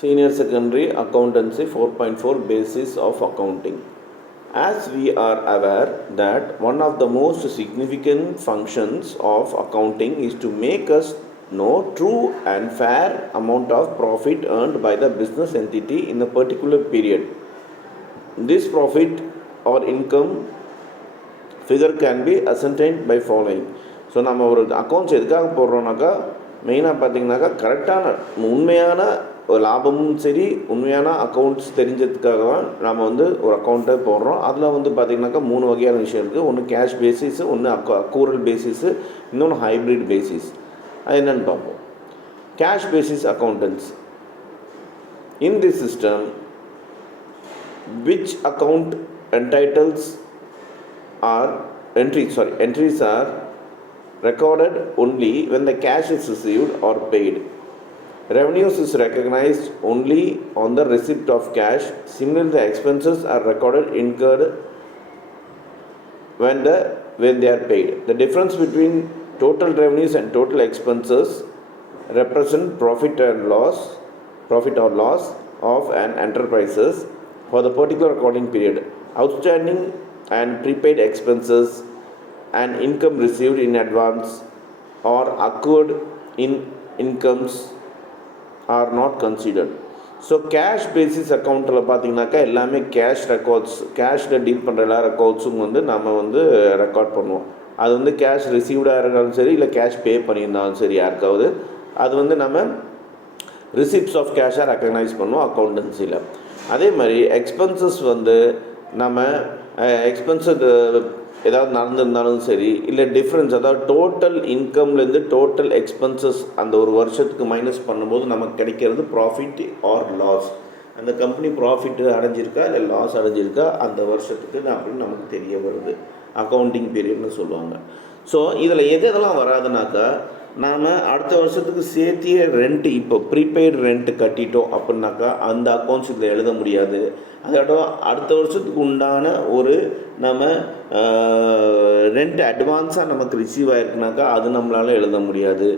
Senior Secondary Accountancy 4.4 Basis of Accounting. As we are aware that one of the most significant functions of accounting is to make us know true and fair amount of profit earned by the business entity in a particular period. This profit or income figure can be ascertained by following. So நம்ம ஒரு accounts எதுக்காக போடுறோம்னாக்கா மெயினாக பார்த்திங்கனாக்கா கரெக்டான உண்மையான ஒரு லாபமும் சரி உண்மையான அக்கௌண்ட்ஸ் தெரிஞ்சதுக்காக தான் நம்ம வந்து ஒரு அக்கௌண்ட்டை போடுறோம். அதில் வந்து பார்த்திங்கனாக்கா 3 வகையான விஷயம் இருக்குது. ஒன்று கேஷ் பேசிஸு, ஒன்று அக்கூரல் பேசிஸு, இன்னொன்று ஹைப்ரிட் பேசிஸ். அது என்னென்னு பார்ப்போம். Cash basis accountants. In tissue system which account entitles are entries are recorded only when the cash is received or paid. Revenues is recognized only on the receipt of cash. Similarly, the expenses are incurred when they are paid. The difference between total revenues and total expenses represent profit or loss of an enterprises for the particular accounting period. Outstanding and prepaid expenses and income received in advance or accrued in incomes are not considered. So cash basis அக்கௌண்ட்டில் பார்த்தீங்கன்னாக்கா எல்லாமே cash records, கேஷில் deal பண்ணுற எல்லா ரெக்கார்ட்ஸும் வந்து நம்ம வந்து record பண்ணுவோம். அது வந்து கேஷ் ரிசீவ்டாக இருந்தாலும் சரி, இல்லை கேஷ் பே பண்ணியிருந்தாலும் சரி யாருக்காவது, அது வந்து நம்ம ரிசிப்ட்ஸ் ஆஃப் கேஷாக ரெக்கக்னைஸ் பண்ணுவோம் அக்கௌண்டன்சியில். அதே மாதிரி எக்ஸ்பென்சஸ் வந்து நம்ம எக்ஸ்பென்ஸு ஏதாவது நடந்திருந்தாலும் சரி, இல்லை டிஃப்ரென்ஸ், அதாவது டோட்டல் இன்கம்லேருந்து டோட்டல் எக்ஸ்பென்சஸ் அந்த ஒரு வருஷத்துக்கு மைனஸ் பண்ணும்போது நமக்கு கிடைக்கிறது ப்ராஃபிட் ஆர் லாஸ். அந்த கம்பெனி ப்ராஃபிட் அடைஞ்சிருக்கா இல்லை லாஸ் அடைஞ்சிருக்கா அந்த வருஷத்துக்கு அப்படின்னு நமக்கு தெரிய வருது. அக்கௌண்டிங் பீரியட்னு சொல்லுவாங்க. ஸோ இதில் எதெல்லாம் வராதுனாக்கா, நாம் அடுத்த வருஷத்துக்கு சேர்த்தியே ரெண்ட்டு, இப்போ ப்ரீபெய்டு ரெண்ட்டு கட்டிட்டோம் அப்படின்னாக்கா அந்த அக்கௌண்ட்ஸ் இதில் எழுத முடியாது. அதோட அடுத்த வருஷத்துக்கு உண்டான ஒரு நம்ம ரெண்ட் அட்வான்ஸாக நமக்கு ரிசீவ் ஆகிருக்குனாக்கா அது நம்மளால் எழுத முடியாது.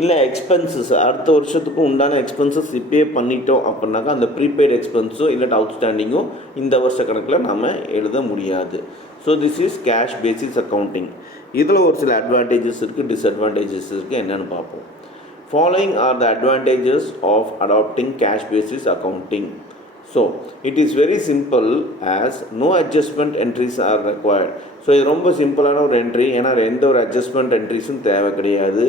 இல்லை எக்ஸ்பென்சஸ் அடுத்த வருஷத்துக்கு உண்டான எக்ஸ்பென்சஸ் இப்போயே பண்ணிட்டோம் அப்படின்னாக்கா அந்த ப்ரீபெய்டு எக்ஸ்பென்ஸோ இல்லாட்டி அவுட்ஸ்டாண்டிங்கும் இந்த வருஷ கணக்கில் நம்ம எழுத முடியாது. So this is cash basis accounting. இதில் ஒரு சில அட்வான்டேஜஸ் இருக்குது, டிஸ்அட்வான்டேஜஸ் இருக்குது. என்னென்னு பார்ப்போம். Following are the advantages of adopting cash basis accounting. So it is very simple as no adjustment entries are required. So இது ரொம்ப சிம்பிளான ஒரு என்ட்ரி, ஏன்னா எந்த ஒரு அட்ஜஸ்ட்மெண்ட் என்ட்ரிஸும் தேவை கிடையாது.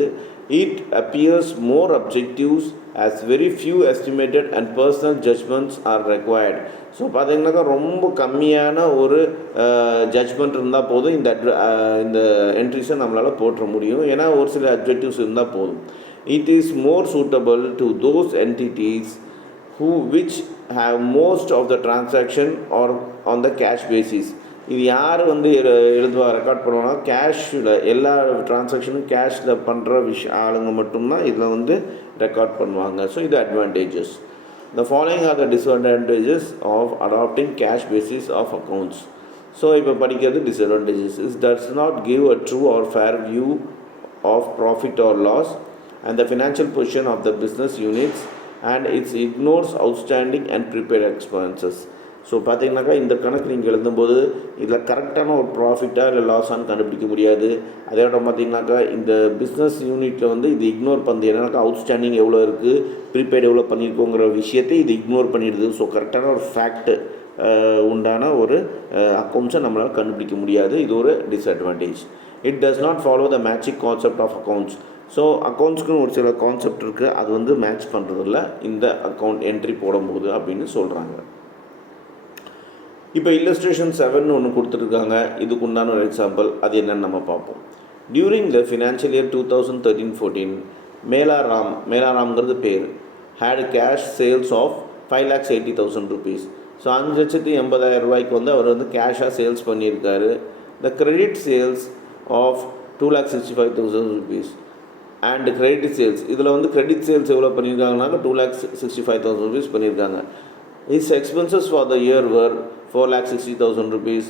It appears more objectives as very few estimated and personal judgements are required. So பார்த்தீங்கன்னாக்கா ரொம்ப கம்மியான ஒரு ஜட்ஜ்மெண்ட் இருந்தால் போதும் இந்த என்ட்ரிஸை நம்மளால் போற்ற முடியும். ஏன்னா ஒரு சில அப்ஜெக்டிவ்ஸ் இருந்தால் போதும். It is more suitable to those entities which have most of the transaction or on the cash basis. இது யார் வந்து ரெக்கார்ட் பண்ணுவோன்னா கேஷில் எல்லா டிரான்சாக்ஷனும் கேஷில் பண்ணுற ஆளுங்க மட்டும்தான் இதில் வந்து ரெக்கார்ட் பண்ணுவாங்க. ஸோ இது advantages. The following are the disadvantages of adopting cash basis of accounts. So இப்போ படிக்கிறது disadvantages. It does not give a true or fair view of profit or loss and the financial position of the business units, and it ignores outstanding and prepaid expenses. So பார்த்தீங்கன்னாக்கா இந்த கணக்கு நீங்கள் எழுதும்போது இதில் கரெக்டான ஒரு ப்ராஃபிட்டாக இல்லை லாஸான்னு கண்டுபிடிக்க முடியாது. அதோட பார்த்தீங்கன்னாக்கா இந்த பிஸ்னஸ் யூனிட்டில் வந்து இது இக்னோர் பண்ணுது. ஏன்னாக்கா அவுட்ஸ்டாண்டிங் எவ்வளோ இருக்குது, ப்ரீபெய்டு எவ்வளோ பண்ணியிருக்கோங்கிற விஷயத்தை இது இக்னோர் பண்ணிடுது. ஸோ கரெக்டான ஒரு ஃபேக்ட்டு உண்டான ஒரு அக்கௌண்ட்ஸை நம்மளால் கண்டுபிடிக்க முடியாது. இது ஒரு disadvantage. It does not follow the matching concept of accounts. So அக்கௌண்ட்ஸ்க்குன்னு ஒரு சில கான்செப்ட் இருக்குது, அது வந்து மேட்ச் பண்ணுறதில்ல இந்த அக்கௌண்ட் என்ட்ரி போடும்போது அப்படின்னு சொல்கிறாங்க. இப்போ இல்லஸ்ட்ரேஷன் 7 ஒன்று கொடுத்துருக்காங்க. இதுக்கு உண்டான ஒரு எக்ஸாம்பிள், அது என்னென்னு நம்ம பார்ப்போம். டியூரிங் த ஃபினான்ஷியல் இயர் 2013-14 மேலாராம்ங்கிறது பேர் had cash sales of 5,80,000 rupees. So 5,80,000 ரூபாய்க்கு வந்து அவர் வந்து கேஷாக சேல்ஸ் பண்ணியிருக்காரு. The credit sales of 2,65,000 rupees and credit sales, இதில் வந்து கிரெடிட் சேல்ஸ் எவ்வளோ பண்ணியிருக்காங்கனாக்கா 2,65,000 rupees பண்ணியிருக்காங்க. His expenses for the year were 4,60,000 rupees,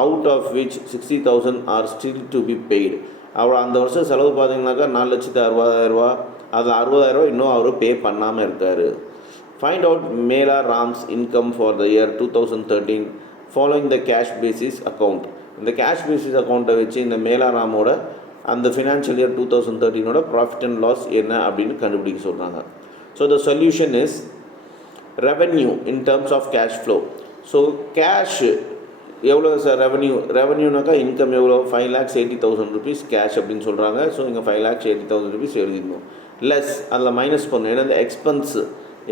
out of which 60,000 are still to be paid. அவர் அந்த வருஷம் செலவு பார்த்தீங்கன்னாக்கா 4,60,000 ரூபா, அதில் 60,000 இன்னும் அவர் பே பண்ணாமல் இருக்கார். Find out Mela Ram's income for the year 2013 following the cash basis account. இந்த கேஷ் பேசிஸ் அக்கௌண்ட்டை வச்சு இந்த மேலா ராமோட அந்த ஃபினான்ஷியல் இயர் 2013ஓட ப்ராஃபிட் அண்ட் லாஸ் என்ன அப்படின்னு கண்டுபிடிக்க சொல்கிறாங்க. So the solution is revenue in terms of cash flow. So cash எவ்வளோ சார் ரெவன்யூனாக்கா இன்கம் எவ்வளோ 5,80,000 rupees கேஷ் அப்படின்னு சொல்கிறாங்க. ஸோ இங்கே 5,80,000 rupees எழுதிடணும். லெஸ் அதில் மைனஸ் பண்ணணும். ஏன்னா இந்த எக்ஸ்பென்ஸு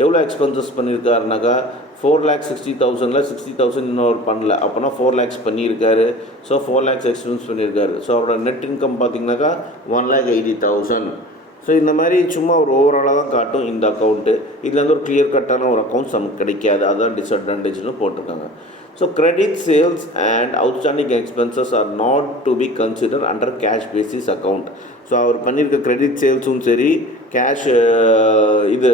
எவ்வளோ எக்ஸ்பென்சஸ் பண்ணியிருக்காருனாக்கா 4,60,000 60,000 இன்னொரு பண்ணல, அப்போனா 4 lakhs பண்ணியிருக்காரு. ஸோ 4 lakhs எக்ஸ்பென்ஸ் பண்ணியிருக்காரு. ஸோ அவரோட நெட் இன்கம் பார்த்திங்கனாக்கா 1,80,000. ஸோ இந்த மாதிரி சும்மா ஒரு ஓவராலாக தான் காட்டும் இந்த அக்கௌண்ட்டு. இதில் வந்து ஒரு கிளியர் கட்டான ஒரு அக்கௌண்ட்ஸ் நமக்கு கிடைக்காது, அதுதான் டிஸ்அட்வான்டேஜ்னு போட்டிருக்காங்க. So credit sales and outstanding expenses are not to be consider under cash basis account. So அவர் பண்ணியிருக்க கிரெடிட் சேல்ஸும் சரி, கேஷ் இது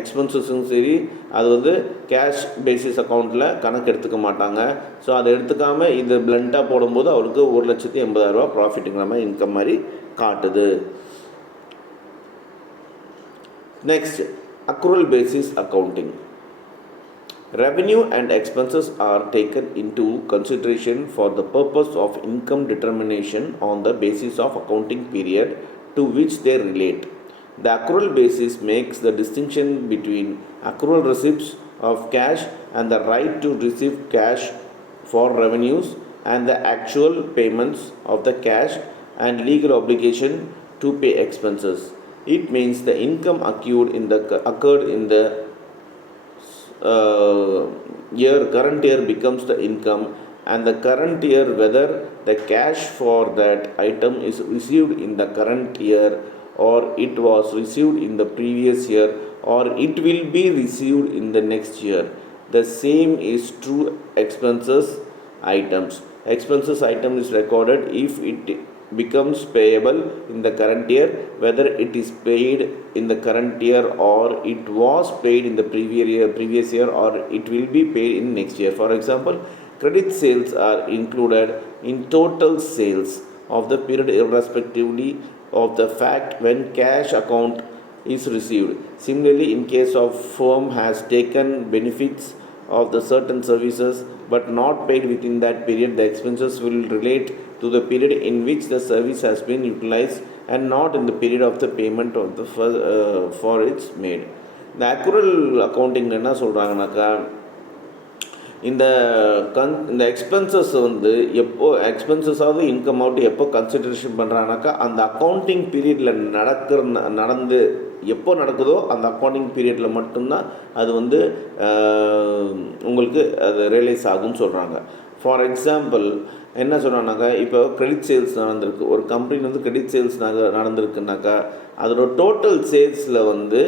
எக்ஸ்பென்சஸும் சரி, அது வந்து கேஷ் பேசிஸ் அக்கௌண்ட்டில் கணக்கு எடுத்துக்க மாட்டாங்க. ஸோ அதை எடுத்துக்காமல் இது பிளண்ட்டாக போடும்போது அவருக்கு 1,80,000 ப்ராஃபிட்டுங்கிற மாதிரி இன்கம் மாதிரி காட்டுது. Next, accrual basis accounting. Revenue and expenses are taken into consideration for the purpose of income determination on the basis of accounting period to which they relate. The accrual basis makes the distinction between accrual receipts of cash and the right to receive cash for revenues and the actual payments of the cash and legal obligation to pay expenses. It means the income occurred in the current year becomes the income, and the current year whether the cash for that item is received in the current year or it was received in the previous year or it will be received in the next year. The same is true expenses items. Expenses item is recorded if it becomes payable in the current year, whether it is paid in the current year or it was paid in the previous year or it will be paid in next year. For example, credit sales are included in total sales of the period irrespectively of the fact when cash account is received. Similarly, in case of firm has taken benefits of the certain services but not paid within that period, the expenses will relate to the period in which the service has been utilized and not in the period of the payment of the for its made. இந்த accrual accounting என்ன சொல்கிறாங்கனாக்கா, இந்த expenses வந்து எப்போ எக்ஸ்பென்சஸாவது income out எப்போ consideration பண்ணுறாங்கனாக்கா, அந்த accounting பீரியடில் நடந்து எப்போ நடக்குதோ அந்த அக்கௌண்டிங் பீரியடில் மட்டும்தான் அது வந்து உங்களுக்கு அது ரியலைஸ் ஆகும்னு சொல்கிறாங்க. ஃபார் எக்ஸாம்பிள் என்ன சொல்கிறாங்கனாக்கா, இப்போ கிரெடிட் சேல்ஸ் நடந்திருக்கு, ஒரு கம்பெனி வந்து கிரெடிட் சேல்ஸ் நடந்திருக்குனாக்கா அதோட டோட்டல் சேல்ஸில் வந்து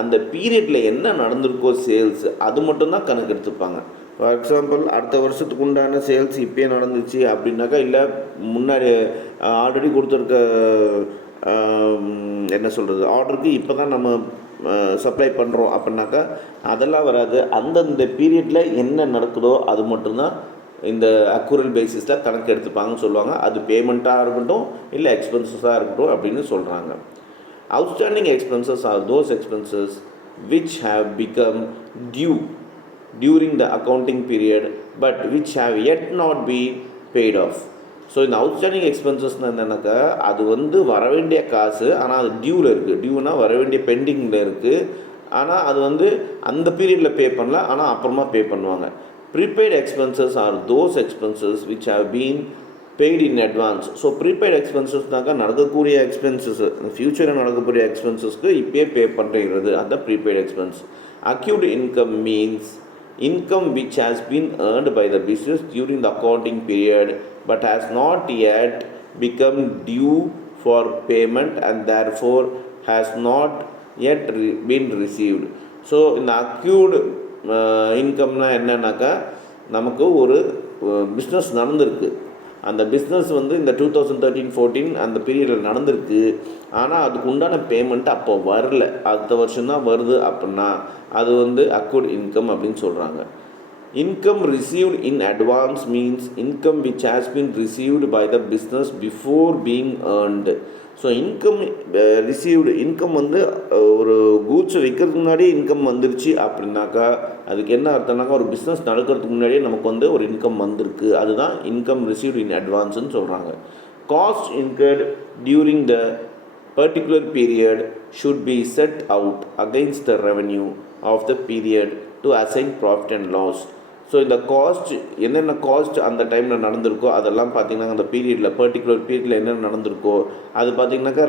அந்த பீரியடில் என்ன நடந்திருக்கோ சேல்ஸ் அது மட்டும்தான் கணக்கு எடுத்துப்பாங்க. ஃபார் எக்ஸாம்பிள் அடுத்த வருஷத்துக்கு உண்டான சேல்ஸ் இப்போயே நடந்துச்சு அப்படின்னாக்கா, இல்லை முன்னாடி ஆல்ரெடி கொடுத்துருக்க என்ன சொல்கிறது ஆர்டருக்கு இப்போ தான் நம்ம சப்ளை பண்ணுறோம் அப்படின்னாக்கா அதெல்லாம் வராது. அந்தந்த பீரியடில் என்ன நடக்குதோ அது மட்டும்தான் இந்த அக்ரூவல் பேசிஸில் கணக்கு எடுத்துப்பாங்கன்னு சொல்லுவாங்க. அது பேமெண்ட்டாக இருக்கட்டும் இல்லை எக்ஸ்பென்சஸாக இருக்கட்டும் அப்படின்னு சொல்கிறாங்க. Outstanding expenses are those expenses which have become due during the accounting period but which have yet not been paid off. So இந்த அவுட்ஸ்டாண்டிங் எக்ஸ்பென்சஸ்னால் என்னென்னாக்கா, அது வந்து வர வேண்டிய காசு ஆனால் அது டியூவில் இருக்குது. டியூனால் வர வேண்டிய பெண்டிங்கில் இருக்குது, ஆனால் அது வந்து அந்த பீரியடில் பே பண்ணல, ஆனால் அப்புறமா பே பண்ணுவாங்க. Prepaid expenses are those expenses which have been paid in advance. ஸோ ப்ரீபெய்டு எக்ஸ்பென்சஸ்னாக்கா நடக்கக்கூடிய எக்ஸ்பென்சஸ், ஃப்யூச்சரில் நடக்கக்கூடிய எக்ஸ்பென்சஸ்க்கு இப்போயே பே பண்ணுறது, அதுதான் prepaid expense. Accrued income means income which has been earned by the business during the accounting period but has not yet become due for payment and therefore has not yet been received. So இந்த acute இன்கம்னா என்னன்னாக்கா, நமக்கு ஒரு business நடந்திருக்கு, அந்த business வந்து இந்த 2013-14 அந்த பீரியடில் நடந்திருக்கு, ஆனால் அதுக்கு உண்டான பேமெண்ட் அப்போ வரல, அடுத்த வருஷம்தான் வருது அப்படின்னா அது வந்து அக்யூட் இன்கம் அப்படின்னு சொல்கிறாங்க. Income received in advance means income which has been received by the business before being earned. So income received income வந்து ஒரு கூட்ஸ் விற்கிறதுக்கு முன்னாடியே இன்கம் வந்துருச்சு அப்படின்னாக்கா அதுக்கு என்ன அர்த்தம்னாக்கா ஒரு பிஸ்னஸ் நடக்கிறதுக்கு முன்னாடியே நமக்கு வந்து ஒரு இன்கம் வந்திருக்கு, அதுதான் இன்கம் ரிசீவ்டு இன் அட்வான்ஸ்ன்னு சொல்கிறாங்க. Cost incurred during the particular period should be set out against the revenue of the period to assign profit and loss. So இந்த காஸ்ட் என்னென்ன காஸ்ட் அந்த டைமில் நடந்திருக்கோ அதெல்லாம் பார்த்திங்கன்னா அந்த பீரியடில் பர்டிகுலர் பீரியடில் என்னென்ன நடந்திருக்கோ அது பார்த்திங்கனாக்கா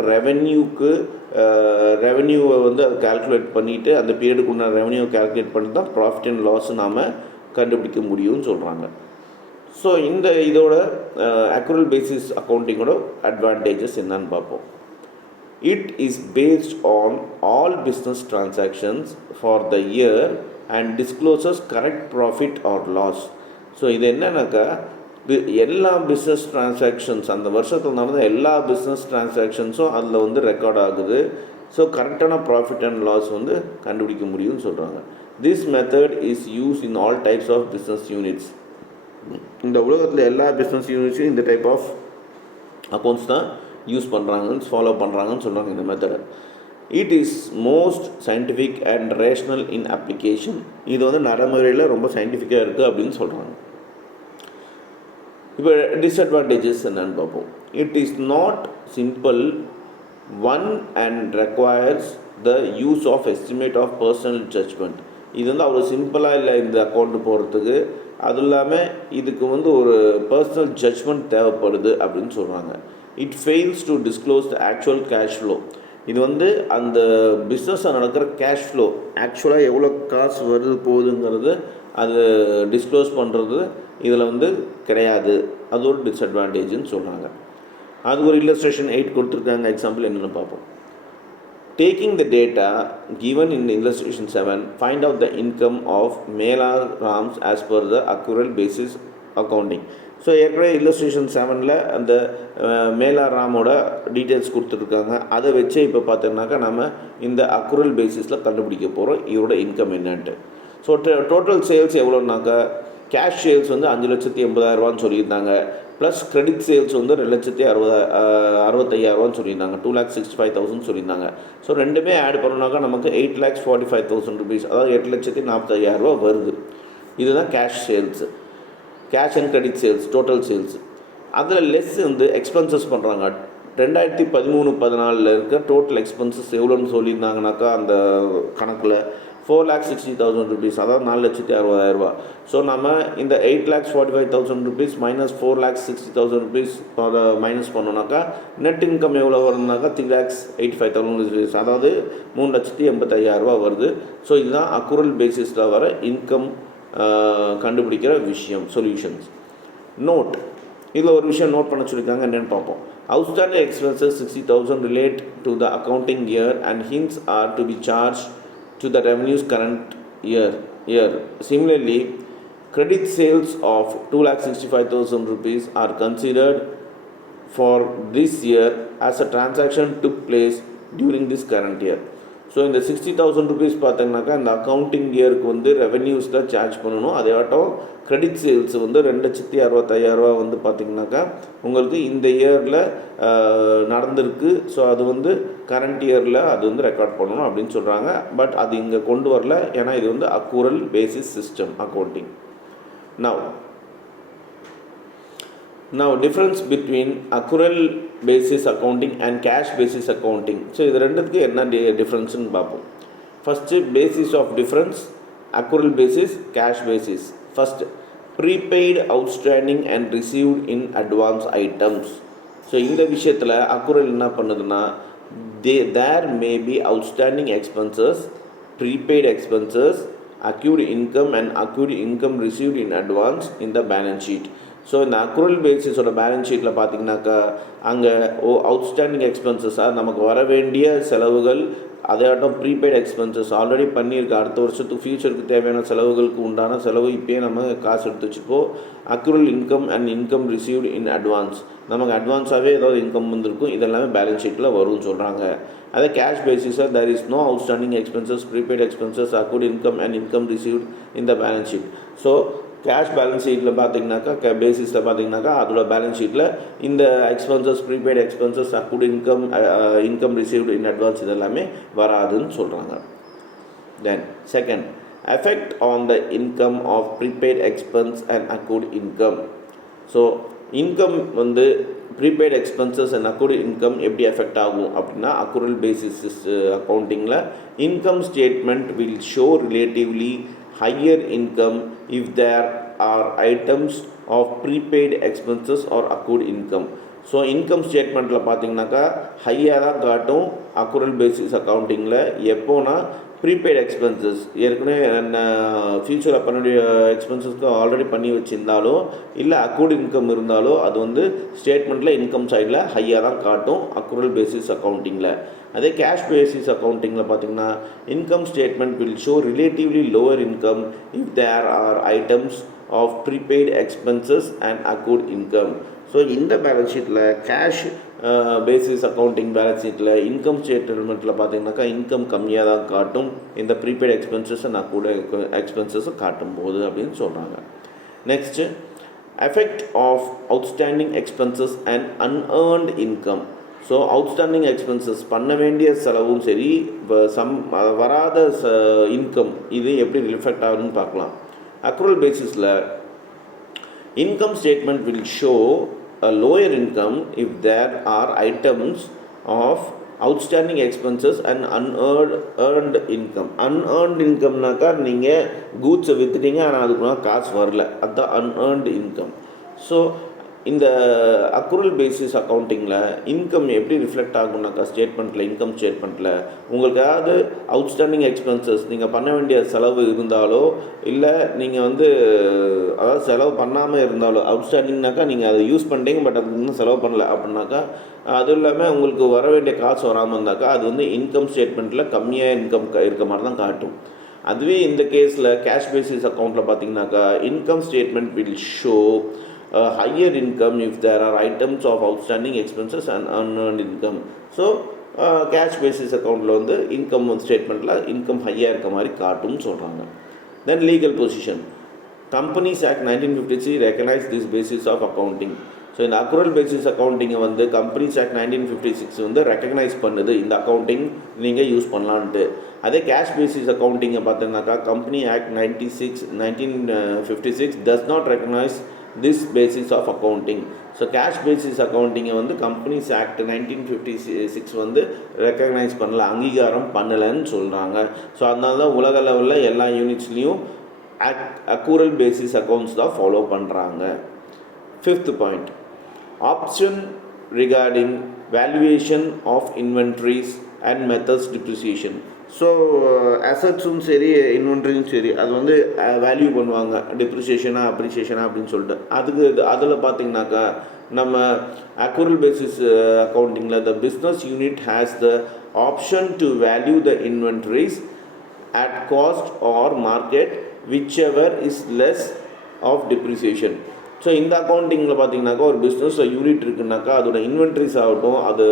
ரெவென்யூவை வந்து அதை கால்குலேட் பண்ணிவிட்டு அந்த பீரியடுக்கு உண்டான ரெவென்யூவை கால்குலேட் பண்ணி தான் ப்ராஃபிட் அண்ட் லாஸ் நாம் கண்டுபிடிக்க முடியும்னு சொல்கிறாங்க. ஸோ இந்த இதோட அக்ரூவல் பேசிஸ் அக்கௌண்டிங்கோட அட்வான்டேஜஸ் என்னன்னு பார்ப்போம். It is based on all business transactions for the year and discloses correct profit or loss. So இது என்னன்னாக்கா எல்லா பிஸ்னஸ் டிரான்சாக்ஷன்ஸ் அந்த வருஷத்தில் நடந்த எல்லா பிஸ்னஸ் டிரான்சாக்ஷன்ஸும் அதில் வந்து ரெக்கார்ட் ஆகுது. ஸோ கரெக்டான ப்ராஃபிட் அண்ட் லாஸ் வந்து கண்டுபிடிக்க முடியும்னு சொல்கிறாங்க. This method is use in all types of business units. இந்த உலகத்தில் எல்லா பிஸ்னஸ் யூனிட்ஸும் இந்த டைப் ஆஃப் அக்கௌண்ட்ஸ் தான் யூஸ் பண்ணுறாங்கன்னு ஃபாலோ பண்ணுறாங்கன்னு சொல்கிறாங்க இந்த மெத்தடை. It is most scientific and rational in application. இது வந்து நடைமுறையில் ரொம்ப சயின்டிஃபிக்காக இருக்குது அப்படின்னு சொல்கிறாங்க. இப்போ டிஸ்அட்வான்டேஜஸ் என்னன்னு பார்ப்போம். It is not simple one and requires the use of estimate of personal judgement. இது வந்து அவ்வளோ சிம்பிளாக இல்லை இந்த அக்கௌண்ட் போகிறதுக்கு. அதுவும் இல்லாமல் இதுக்கு வந்து ஒரு பர்சனல் ஜட்ஜ்மெண்ட் தேவைப்படுது அப்படின்னு சொல்கிறாங்க. It fails to disclose the actual cash flow. இது வந்து அந்த பிஸ்னஸில் நடக்கிற கேஷ் ஃப்ளோ ஆக்சுவலாக எவ்வளோ காசு வருது போகுதுங்கிறது அது டிஸ்க்ளோஸ் பண்ணுறது இதில் வந்து கிடையாது. அது ஒரு டிஸ்அட்வான்டேஜ்னு சொல்கிறாங்க. அது ஒரு இல்லஸ்ட்ரேஷன் 8 கொடுத்துருக்காங்க. எக்ஸாம்பிள் என்னென்னு பார்ப்போம். Taking the data given in illustration 7, find out the income of மேலார் ராம்ஸ் as per the accrual basis accounting. So ஏற்கனவே இல்லஸ்ட்ரேஷன் 7ல் அந்த மேலார் ராமோட டீட்டெயில்ஸ் கொடுத்துருக்காங்க. அதை வச்சு இப்போ பார்த்தோம்னாக்கா நம்ம இந்த அக்யூரல் பேசிஸில் கண்டுபிடிக்க போகிறோம் இதோட இன்கம் என்னன்ட்டு. ஸோ டோட்டல் சேல்ஸ் எவ்வளோனாக்கா கேஷ் சேல்ஸ் வந்து 5,80,000 சொல்லியிருந்தாங்க. ப்ளஸ் கிரெடிட் சேல்ஸ் வந்து 2,65,000 சொல்லியிருந்தாங்க. 2,65,000 சொல்லியிருந்தாங்க. ஸோ ரெண்டுமே ஆட் பண்ணோம்னாக்கா நமக்கு 8,45,000 ருபீஸ், அதாவது 8,40,000 வருது. இதுதான் cash sales, cash and credit sales, total sales. அதில் லெஸ் வந்து எக்ஸ்பென்சஸ் பண்ணுறாங்க. 2013-14 இருக்க டோட்டல் எக்ஸ்பென்சஸ் எவ்வளோன்னு சொல்லியிருந்தாங்கனாக்கா அந்த கணக்கில் 4,60,000 ருபீஸ், அதாவது 4,60,000. ஸோ நம்ம இந்த 8,45,000 ருபீஸ் மைனஸ் 4,60,000 ருபீஸ் அதை மைனஸ் பண்ணோன்னாக்கா நெட் இன்கம் எவ்வளோ வருதுனாக்கா 3,85,000 ருபீஸ், அதாவது 3,85,000 வருது. ஸோ இதுதான் அக்யூரல் பேசிஸில் வர இன்கம் கண்டுபிடிக்கிற விஷயம், சொல்யூஷன்ஸ். நோட், இதில் ஒரு விஷயம் நோட் பண்ண சொல்லியிருக்காங்க, என்னென்னு பார்ப்போம். Outstanding expenses 60,000 relate to the accounting year and hence are to be charge to the revenues current year. Similarly, credit sales of 2,65,000 rupees are considered for this year as a transaction took place during this current year. So இந்த 60,000 rupees பார்த்தீங்கன்னாக்கா இந்த accounting இயருக்கு வந்து revenues தான் charge பண்ணணும். அதேவாட்டம் credit sales வந்து 2,65,000 வந்து பார்த்திங்கனாக்கா உங்களுக்கு இந்த இயரில் நடந்திருக்கு. ஸோ அது வந்து கரண்ட் இயரில் அது வந்து ரெக்கார்ட் பண்ணணும் அப்படின்னு சொல்கிறாங்க. பட் அது இங்கே கொண்டு வரல, ஏன்னா இது வந்து accrual basis system accounting. Now difference between accrual basis accounting and cash basis accounting. So இது ரெண்டுத்துக்கு என்ன டிஃப்ரென்ஸ்னு பார்ப்போம். First basis of difference, accrual basis, cash basis. First prepaid outstanding and received in advance items. So இந்த விஷயத்தில் accrual என்ன பண்ணுதுன்னா there may be outstanding expenses, prepaid expenses, accrued income and accrued income received in advance in the balance sheet. So இந்த accrual பேசிஸோட balance ஷீட்டில் பார்த்திங்கனாக்கா அங்கே outstanding எக்ஸ்பென்சஸாக நமக்கு வர வேண்டிய செலவுகள், அதையாட்டம் ப்ரீபெய்ட் எக்ஸ்பென்சஸ் ஆல்ரெடி பண்ணியிருக்க அடுத்த வருஷத்துக்கு ஃபியூச்சருக்கு தேவையான செலவுகளுக்கு உண்டான செலவு இப்போயே நம்ம காசு எடுத்து வச்சுப்போம். Accrual income and income received in advance, நமக்கு அட்வான்ஸாகவே ஏதாவது இன்கம் வந்திருக்கும், இதெல்லாமே பேலன்ஸ் ஷீட்டில் வரும்னு சொல்கிறாங்க. அதே cash பேசிஸாக there is no outstanding expenses, prepaid expenses, accrued income and income received in the balance sheet. So cash balance ஷீட்டில் பார்த்தீங்கன்னாக்கா பேசிஸில் பார்த்தீங்கன்னாக்கா அதோட பேலன்ஸ் ஷீட்டில் இந்த expenses prepaid expenses accrued income income received in advance இதெல்லாமே வராதுன்னு சொல்கிறாங்க. Then second, effect on the income of prepaid expense and accrued income. So income வந்து prepaid expenses and accrued income எப்படி எஃபெக்ட் ஆகும் அப்படின்னா, அக்குரல் பேசிஸ் அக்கௌண்டிங்கில் income statement will show relatively higher income if there are items of prepaid expenses are accrued income. So income ஸ்டேட்மெண்ட்டில் பார்த்தீங்கன்னாக்கா ஹையாக தான் காட்டும் அக்குரல் பேசிஸ் அக்கௌண்டிங்கில். எப்போனா ப்ரீபெய்ட் எக்ஸ்பென்சஸ் ஏற்கனவே ஃபியூச்சர் அப்பனுடைய எக்ஸ்பென்சஸ்க்கு ஆல்ரெடி பண்ணி வச்சுருந்தாலோ இல்லை அக்குட் இன்கம் இருந்தாலோ அது வந்து ஸ்டேட்மெண்ட்டில் இன்கம் சைடில் ஹையாக தான் காட்டும் அக்குரல் பேசிஸ் அக்கௌண்டிங்கில். அதே கேஷ் பேசிஸ் அக்கௌண்டிங்கில் பார்த்திங்கன்னா income statement will show relatively lower income if there are items of prepaid expenses and accrued income. So இந்த பேலன்ஸ் ஷீட்டில் கேஷ் பேசிஸ் அக்கௌண்டிங் பேலன்ஸ் ஷீட்டில் இன்கம் ஸ்டேட்மெண்ட்டில் பார்த்தீங்கன்னாக்கா இன்கம் கம்மியாக தான் காட்டும் இந்த ப்ரீபெய்ட் எக்ஸ்பென்சஸ் நான் கூட எக்ஸ்பென்சஸும் காட்டும் போது அப்படின்னு சொல்கிறாங்க. Next, effect of outstanding expenses and unearned income. So outstanding expenses பண்ண வேண்டிய செலவும் சரி வராத இன்கம் இது எப்படி ரிஃப்ளெக்ட் ஆகுதுன்னு பார்க்கலாம். அக்ரூவல் பேசிஸில் income statement will show a lower income if there are items of outstanding expenses and unearned income. unearned incomeனாக்கா நீங்கள் கூட்ஸை விற்றுட்டீங்க ஆனால் அதுக்குள்ள காசு வரல, அதுதான் unearned income. ஸோ இந்த அக்குரல் பேசிஸ் அக்கௌண்டிங்கில் இன்கம் எப்படி ரிஃப்ளெக்ட் ஆகும்னாக்கா ஸ்டேட்மெண்ட்டில் இன்கம் ஸ்டேட்மெண்ட்டில் உங்களுக்கு ஏதாவது அவுட்ஸ்டாண்டிங் எக்ஸ்பென்சஸ் நீங்கள் பண்ண வேண்டிய செலவு இருந்தாலோ இல்லை நீங்கள் வந்து அதாவது செலவு பண்ணாமல் இருந்தாலோ, அவுட்ஸ்டாண்டிங்னாக்கா நீங்கள் அதை யூஸ் பண்ணிட்டீங்க பட் அது இன்னும் செலவு பண்ணல அப்படின்னாக்கா, அதுவும் இல்லாமல் உங்களுக்கு வர வேண்டிய காசு வராமல் இருந்தாக்கா அது வந்து இன்கம் ஸ்டேட்மெண்ட்டில் கம்மியாக இன்கம் இருக்க மாதிரி தான் காட்டும். அதுவே இந்த கேஸில் கேஷ் பேசிஸ் அக்கௌண்ட்டில் பார்த்தீங்கன்னாக்கா income statement will show higher income if there are items of outstanding expenses and unearned income. So cash basis அக்கௌண்ட்டில் வந்து இன்கம் ஸ்டேட்மெண்ட்டில் இன்கம் ஹையாக இருக்க மாதிரி காட்டும்னு சொல்கிறாங்க. Then legal position. Companies act 1953 recognise this basis of accounting. So இந்த accrual basis அக்கௌண்டிங்கை வந்து கம்பெனிஸ் ஆக்ட் 1956 வந்து ரெக்கக்னைஸ் பண்ணுது, இந்த அக்கௌண்டிங் நீங்கள் யூஸ் பண்ணலான்ட்டு. அதே கேஷ் பேசிஸ் அக்கௌண்டிங்கை பார்த்தீங்கன்னாக்கா company act 1956 does not recognise this basis of accounting. So cash basis அக்கௌண்டிங்கை வந்து கம்பெனிஸ் ஆக்ட் 1956 வந்து ரெக்கக்னைஸ் பண்ணல, அங்கீகாரம் பண்ணலைன்னு சொல்கிறாங்க. ஸோ அதனால தான் உலக லெவலில் எல்லா யூனிட்ஸ்லேயும் அக்குரல் பேசிஸ் அக்கௌண்ட்ஸ் தான் ஃபாலோ பண்ணுறாங்க. Fifth point, option regarding valuation of inventories and methods depreciation. So அசட்ஸும் சரி இன்வென்ட்ரியும் சரி அது வந்து வேல்யூ பண்ணுவாங்க, டிப்ரிசியேஷனாக அப்ரிசியேஷனாக அப்படின்னு சொல்லிட்டு. அதில் பார்த்திங்கனாக்கா நம்ம அக்குரல் பேசிஸ் அக்கௌண்டிங்கில் the business unit has the option to value the inventories at cost or market whichever is less of depreciation. So இந்த அக்கௌண்டிங்கில் பார்த்தீங்கன்னாக்கா ஒரு பிஸ்னஸ் யூனிட் இருக்குனாக்கா அதோட இன்வென்ட்ரிஸ் ஆகட்டும் அது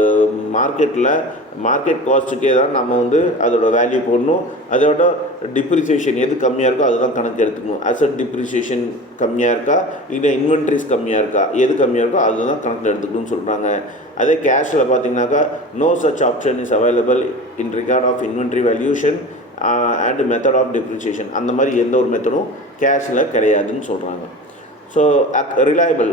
மார்க்கெட் காஸ்ட்டுக்கே தான் நம்ம வந்து அதோட வேல்யூ போடணும். அதோட டிப்ரிசியேஷன் எது கம்மியாக இருக்கோ அதுதான் கணக்கு எடுத்துக்கணும். அசட் டிப்ரிசியேஷன் கம்மியாக இருக்கா இல்லை இன்வென்ட்ரிஸ் கம்மியாக இருக்கா, எது கம்மியாக இருக்கோ அதுதான் கணக்கில் எடுத்துக்கணும்னு சொல்கிறாங்க. அதே கேஷில் பார்த்தீங்கன்னாக்கா no such option is available in regard of inventory valuation and method of depreciation. அந்த மாதிரி எந்த ஒரு மெத்தடும் கேஷில் கிடையாதுன்னு சொல்கிறாங்க. ஸோ ரிலையபிள்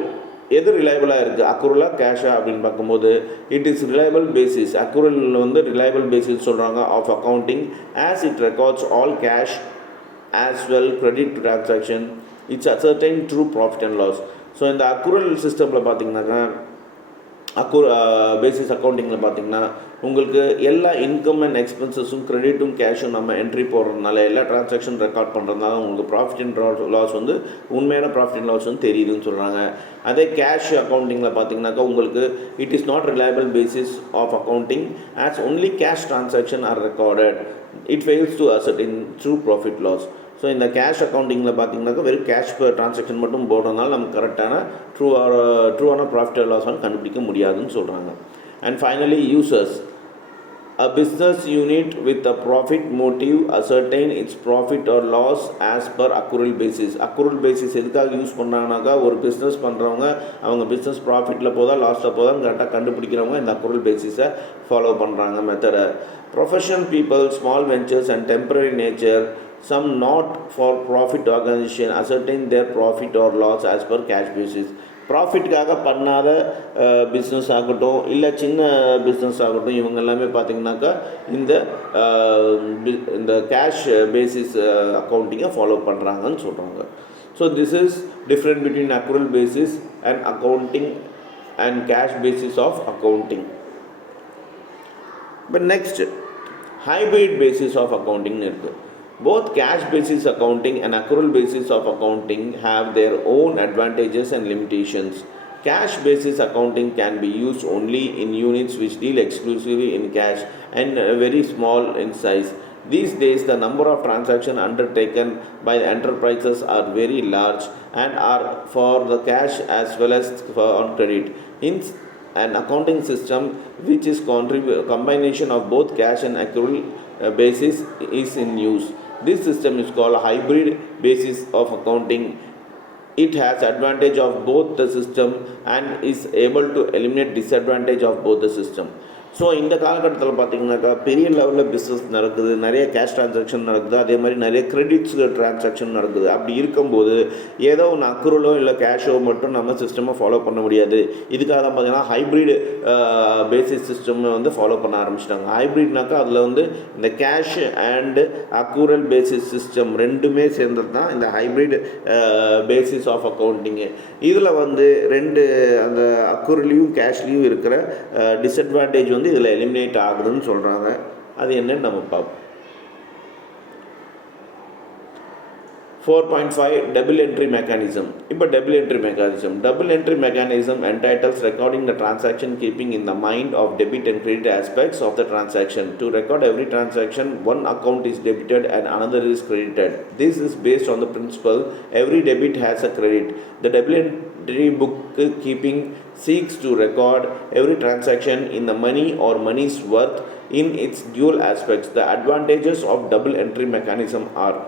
எது ரிலையபிளாக இருக்குது, அக்குரலாக கேஷா அப்படின்னு பார்க்கும்போது இட் இஸ் ரிலையபிள் பேசிஸ். அக்குரலில் வந்து ரிலையபிள் பேசிஸ் சொல்கிறாங்க of accounting as it records all cash as well credit transaction it's ascertain true profit and loss. So இந்த அக்குரல் சிஸ்டமில் பார்த்தீங்கன்னாக்கா பேசிஸ் அக்கௌண்டிங்கில் பார்த்தீங்கன்னா உங்களுக்கு எல்லா இன்கம் அண்ட் எக்ஸ்பென்சஸும் கிரெடிட்டும் கேஷும் நம்ம என்ட்ரி போடுறதுனால எல்லா டிரான்சாக்ஷன் ரெக்கார்ட் பண்ணுறதுனால உங்களுக்கு ப்ராஃபிட் அண்ட் லாஸ் வந்து உண்மையான ப்ராஃபிட் அண்ட் லாஸ் வந்து தெரியுதுன்னு சொல்கிறாங்க. அதே கேஷ் அக்கௌண்டிங்கில் பார்த்தீங்கன்னாக்கா உங்களுக்கு it is not reliable basis of accounting as only cash transaction are recorded it fails to ascertain true profit loss. So இந்த கேஷ் அக்கௌண்டிங்கில் பார்த்தீங்கன்னாக்கா வெறும் கேஷ் டிரான்சாக்ஷன் மட்டும் போடுறதுனால நமக்கு கரெக்டான ட்ரூவான ப்ராஃபிட் லாஸ் வந்து கண்டுபிடிக்க முடியாதுன்னு சொல்கிறாங்க. And finally users A business unit with a profit motive ascertain its profit or loss as per accrual basis. Accrual basis எதுக்காக யூஸ் பண்ணுறாங்கனாக்கா, ஒரு பிஸ்னஸ் பண்ணுறவங்க அவங்க பிஸ்னஸ் ப்ராஃபிட்டில் போதா லாஸில் போதான்னு கரெக்டாக கண்டுபிடிக்கிறவங்க இந்த accrual பேசிஸை ஃபாலோ பண்ணுறாங்க மெத்தடை. Professional people, small ventures and temporary nature, some not for profit organization ascertain their profit or loss as per cash basis. ப்ராஃபிட்டுக்காக பண்ணாத பிஸ்னஸ் ஆகட்டும், இல்லை சின்ன பிஸ்னஸ் ஆகட்டும், இவங்க எல்லாமே பார்த்திங்கனாக்கா இந்த கேஷ் பேசிஸ் அக்கௌண்டிங்கை ஃபாலோ பண்ணுறாங்கன்னு சொல்கிறாங்க. So this is different between accrual basis and accounting and cash basis of accounting. இப்போ நெக்ஸ்ட் ஹைப்ரிட் பேசிஸ் ஆஃப் அக்கௌண்டிங்னு இருக்குது. Both cash basis accounting and accrual basis of accounting have their own advantages and limitations. Cash basis accounting can be used only in units which deal exclusively in cash and very small in size. These days, the number of transactions undertaken by the enterprises are very large and are for the cash as well as for on credit. Hence, an accounting system which is combination of both cash and accrual basis is in use. This system is called hybrid basis of accounting. It has advantage of both the system and is able to eliminate disadvantage of both the system. So இந்த காலகட்டத்தில் பார்த்திங்கனாக்கா பெரிய லெவலில் business நடக்குது, நிறைய cash transaction நடக்குது, அதே மாதிரி நிறைய கிரெடிட்ஸ் ட்ரான்சாக்ஷன் நடக்குது. அப்படி இருக்கும்போது ஏதோ ஒன்று அக்ரூலோ இல்லை கேஷோ மட்டும் நம்ம சிஸ்டமை ஃபாலோ பண்ண முடியாது. இதுக்காக தான் பார்த்திங்கன்னா ஹைப்ரிட் பேசிஸ் சிஸ்டம் ஃபாலோ பண்ண ஆரம்பிச்சிட்டாங்க. ஹைப்ரிட்னாக்கா அதில் இந்த cash and accrual basis system ரெண்டுமே சேர்ந்தது தான் இந்த ஹைப்ரிட் பேசிஸ் ஆஃப் அக்கௌண்டிங்கு. இதில் ரெண்டு அந்த அக்ரூவல்லையும் கேஷ்லேயும் இருக்கிற டிஸ்அட்வான்டேஜ் இதில் எலிமினேட் ஆகுதுன்னு சொல்கிறாங்க. அது என்னன்னு நம்ம பார்ப்போம். 4.5 double entry mechanism. இப்போ double entry mechanism entitles recording the transaction keeping in the mind of debit and credit aspects of the transaction. To record every transaction, one account is debited and another is credited. This is based on the principle every debit has a credit. The double entry book keeping seeks to record every transaction in the money or money's worth in its dual aspects. The advantages of double entry mechanism are.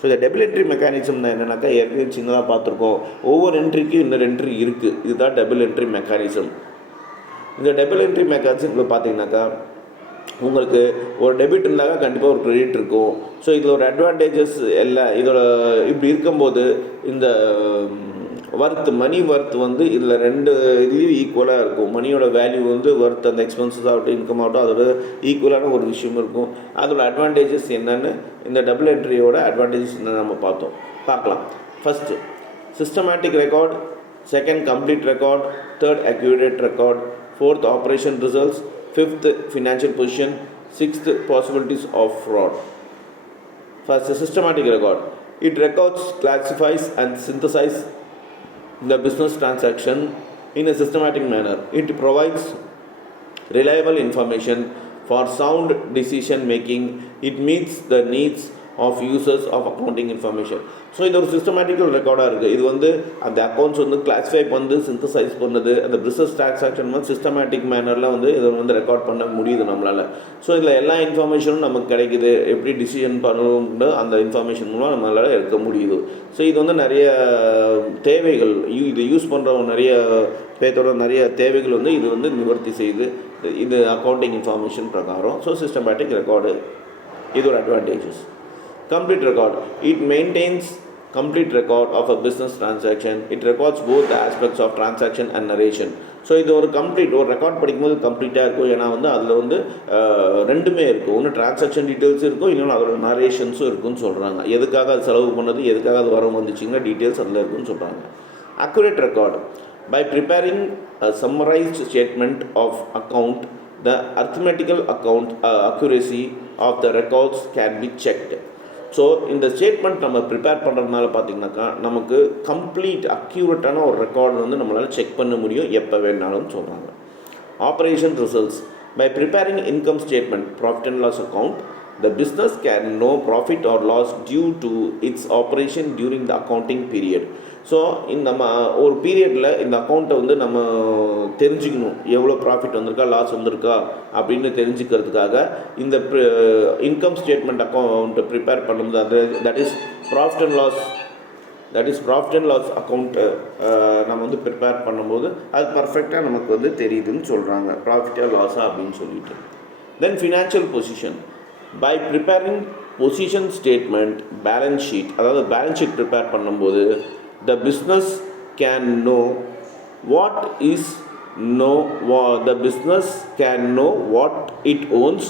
So இந்த double entry மெக்கானிசம்னா என்னென்னாக்கா, ஏற்கனவே சின்னதாக பார்த்துருக்கோம், ஒவ்வொரு என்ட்ரிக்கும் இன்னொரு entry இருக்குது. இதுதான் double entry mechanism. இந்த double entry மெக்கானிசமில் பார்த்தீங்கன்னாக்கா உங்களுக்கு ஒரு டெபிட் இருந்தாக்கா கண்டிப்பாக ஒரு க்ரெடிட் இருக்கும். ஸோ இதில் ஒரு அட்வான்டேஜஸ் எல்லாம் இதோட இப்படி இருக்கும்போது இந்த மணி ஒர்த் இதில் ரெண்டு இதுலேயும் ஈக்குவலாக இருக்கும். மணியோட வேல்யூ ஒர்த் அந்த எக்ஸ்பென்சஸ் ஆகட்டும் இன்கம் ஆகட்டும் அதோட ஈக்குவலான ஒரு விஷயம் இருக்கும். அதோட அட்வான்டேஜஸ் என்னென்னு இந்த டபுள் என்ட்ரியோட அட்வான்டேஜஸ் என்னென்னு நம்ம பார்க்கலாம். First systematic record, second complete record, third accurate record, fourth operation results, fifth financial position, sixth possibilities of fraud. First systematic record. It records, classifies and synthesise the business transaction in a systematic manner. It provides reliable information for sound decision making. It meets the needs of users of accounting information. So இது ஒரு systematical ரெக்கார்டாக இருக்குது. இது அந்த accounts classify synthesise பண்ணுது. அந்த business transaction systematic மேனரில் இதை record பண்ண முடியுது நம்மளால். ஸோ இதில் எல்லா இன்ஃபர்மேஷனும் நமக்கு கிடைக்குது. எப்படி டிசிஷன் பண்ணணும்னு அந்த இன்ஃபர்மேஷன் மூலம் நம்மளால் எடுக்க முடியுது. ஸோ இது நிறைய தேவைகள், இது யூஸ் பண்ணுறவங்க நிறைய பேர்த்தோட நிறைய தேவைகள் இது நிவர்த்தி செய்யுது. இது அக்கௌண்டிங் இன்ஃபர்மேஷன் பிரகாரம். ஸோ சிஸ்டமேட்டிக் ரெக்கார்டு இது ஒரு advantages. Complete record. It maintains complete record of a business transaction. It records both the aspects of transaction and narration. So இது ஒரு ரெக்கார்ட் படிக்கும்போது கம்ப்ளீட்டாக இருக்கும். ஏன்னா அதில் ரெண்டுமே இருக்கும். ஒன்று டிரான்சாக்ஷன் டீட்டெயில்ஸ் இருக்கும், இன்னொன்று அதோட நரேஷன்ஸும் இருக்குன்னு சொல்கிறாங்க. எதுக்காக அது செலவு பண்ணது, எதுக்காக அது வர வந்துச்சிங்கன்னா டீட்டெயில்ஸ் அதில் இருக்குன்னு சொல்கிறாங்க. Accurate record. By preparing a summarized statement of account, the arithmetical accuracy of the records can be checked. So இந்த ஸ்டேட்மெண்ட் நம்ம ப்ரிப்பேர் பண்ணுறதுனால பார்த்திங்கனாக்கா நமக்கு கம்ப்ளீட் அக்யூரேட்டான ஒரு ரெக்கார்டு நம்மளால் செக் பண்ண முடியும் எப்போ வேணாலும் சொல்கிறாங்க. Operation results. By preparing income statement, profit and loss account, the business can know profit or loss due to its operation during the accounting period. So நம்ம ஒரு பீரியடில் இந்த அக்கௌண்ட்டை வந்து நம்ம தெரிஞ்சுக்கணும், எவ்வளோ ப்ராஃபிட் வந்திருக்கா லாஸ் வந்திருக்கா அப்படின்னு தெரிஞ்சுக்கிறதுக்காக இந்த இன்கம் ஸ்டேட்மெண்ட் அக்கௌண்ட்டை ப்ரிப்பேர் பண்ணும்போது அது that is profit and loss அக்கௌண்ட்டை நம்ம வந்து ப்ரிப்பேர் பண்ணும்போது அது பர்ஃபெக்டாக நமக்கு வந்து தெரியுதுன்னு சொல்கிறாங்க, ப்ராஃபிட்டாக லாஸா அப்படின்னு சொல்லிட்டு. Then financial position. By preparing position statement, balance sheet, அதாவது பேலன்ஸ் ஷீட் ப்ரிப்பேர் பண்ணும்போது the business can know what it owns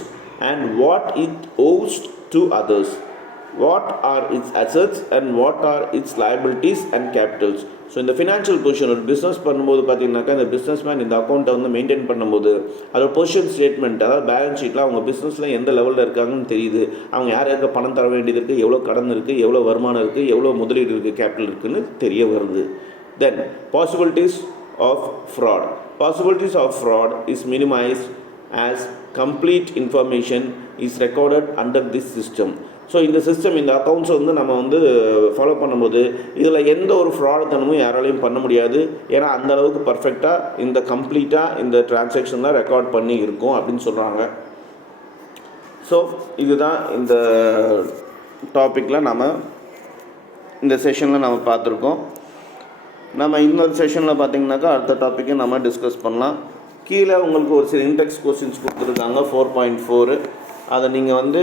and what it owes to others, what are its assets and what are its liabilities and capitals. So இந்த financial position ஒரு business பண்ணும்போது பார்த்தீங்கன்னாக்கா இந்த businessman இந்த அக்கௌண்ட்டை வந்து maintain பண்ணும்போது அதோட பொசிஷன் ஸ்டேட்மெண்ட், அதாவது பேலன்ஸ் ஷீட்டில் அவங்க பிஸ்னஸில் எந்த லெவலில் இருக்காங்கன்னு தெரியுது, அவங்க யார் யாருக்கு பணம் தர வேண்டியது இருக்குது, எவ்வளோ கடன் இருக்குது, எவ்வளோ வருமானம் இருக்குது, எவ்வளோ முதலீடு இருக்குது, கேபிட்டல் இருக்குதுன்னு தெரிய வருது. Then possibilities of fraud is minimised as complete information is recorded under this system. So இந்த சிஸ்டம், இந்த அக்கௌண்ட்ஸை வந்து நம்ம வந்து ஃபாலோ பண்ணும்போது இதில் எந்த ஒரு ஃப்ராடுத்தனமும் யாராலையும் பண்ண முடியாது. ஏன்னா அந்த அளவுக்கு பர்ஃபெக்டாக இந்த கம்ப்ளீட்டாக இந்த டிரான்சாக்ஷன்லாம் ரெக்கார்ட் பண்ணி இருக்கும் அப்படின்னு சொல்கிறாங்க. ஸோ இதுதான் இந்த டாப்பிக்கில் நம்ம இந்த செஷனில் நம்ம பார்த்துருக்கோம். நம்ம இன்னொரு செஷனில் பார்த்திங்கனாக்கா அடுத்த டாப்பிக்கை நம்ம டிஸ்கஸ் பண்ணலாம். கீழே உங்களுக்கு ஒரு சில இன்டெக்ஸ் கொஸ்டின்ஸ் கொடுத்துருக்காங்க 4.4. அதை நீங்கள் வந்து